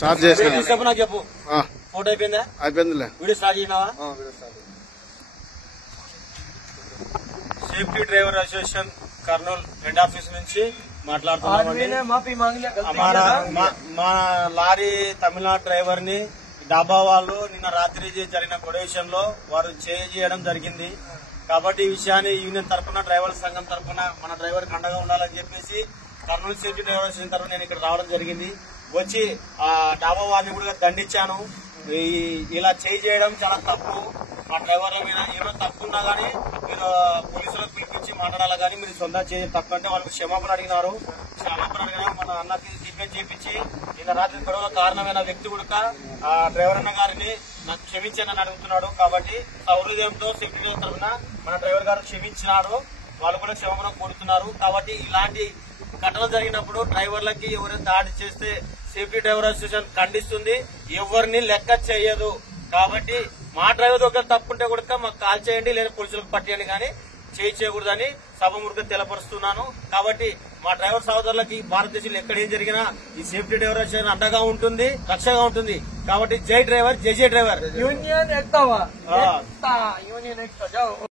Start చేసిన చెప్పు నాకు చెప్పు ఫోటో అయిపోయిందా? అయిపోయిందిలే. వీడియో స్టార్ట్ చేసినావా? Safety driver association Kurnool head office నుంచి మాట్లాడుతున్నామండి. మా లారీ తమిళనాడు డ్రైవర్ ని డాబా వాళ్ళు నిన్న రాత్రి జరిగిన గొడవ విషయంలో వారు చేయడం జరిగింది. కాబట్టి ఈ విషయాన్ని యూనియన్ తరఫున డ్రైవర్ సంఘం తరఫున మన డ్రైవర్ కి అండగా ఉండాలని చెప్పేసి కర్నూలు సేఫ్టీ డ్రైవర్ అసోసియేషన్ తరఫున నేను ఇక్కడ రావడం జరిగింది. వచ్చి ఆ డాబా వారిని కూడా దండించాను. ఇలా చేయడం చాలా తప్పు. మా డ్రైవర్ల మీద ఏమైనా తప్పు ఉన్నా గానీ మీరు పోలీసులకు పిలిపించి మాట్లాడాలి. కానీ మీరు సొంత తప్పు అంటే వాళ్ళకి క్షమాపణ అడిగినారు. మన అన్నకి టిఫిన్ చేయించి నిన్న రాత్రి గొడవల కారణమైన వ్యక్తి కూడా ఆ డ్రైవర్ అన్న గారిని నాకు క్షమించానని అడుగుతున్నాడు. కాబట్టి సౌహృదయంతో సేఫ్టీ డ్రైవర్ తరఫున మన డ్రైవర్ గారు క్షమించినారు. వాళ్ళు కూడా క్షమాపణ కోరుతున్నారు. కాబట్టి ఇలాంటి ఘటన జరిగినప్పుడు డ్రైవర్లకి ఎవరైనా దాడి చేస్తే సేఫ్టీ డ్రైవర్ అసోసియేషన్ ఖండిస్తుంది, ఎవరిని లెక్క చేయదు. కాబట్టి మా డ్రైవర్ ఒకరు తప్పుంటే కూడా మాకు కాల్ చేయండి, లేదా పోలీసులకు పట్టేయండి, కానీ చేయకూడదని సభముఖంగా తెలపరుస్తున్నాను. కాబట్టి మా డ్రైవర్ సోదరులకి భారతదేశంలో ఎక్కడ ఏం జరిగినా ఈ సేఫ్టీ డ్రైవర్ అసోసియేషన్ అండగా ఉంటుంది, రక్షగా ఉంటుంది. కాబట్టి జై డ్రైవర్, జై జై డ్రైవర్. యూనియన్ ఎక్కువ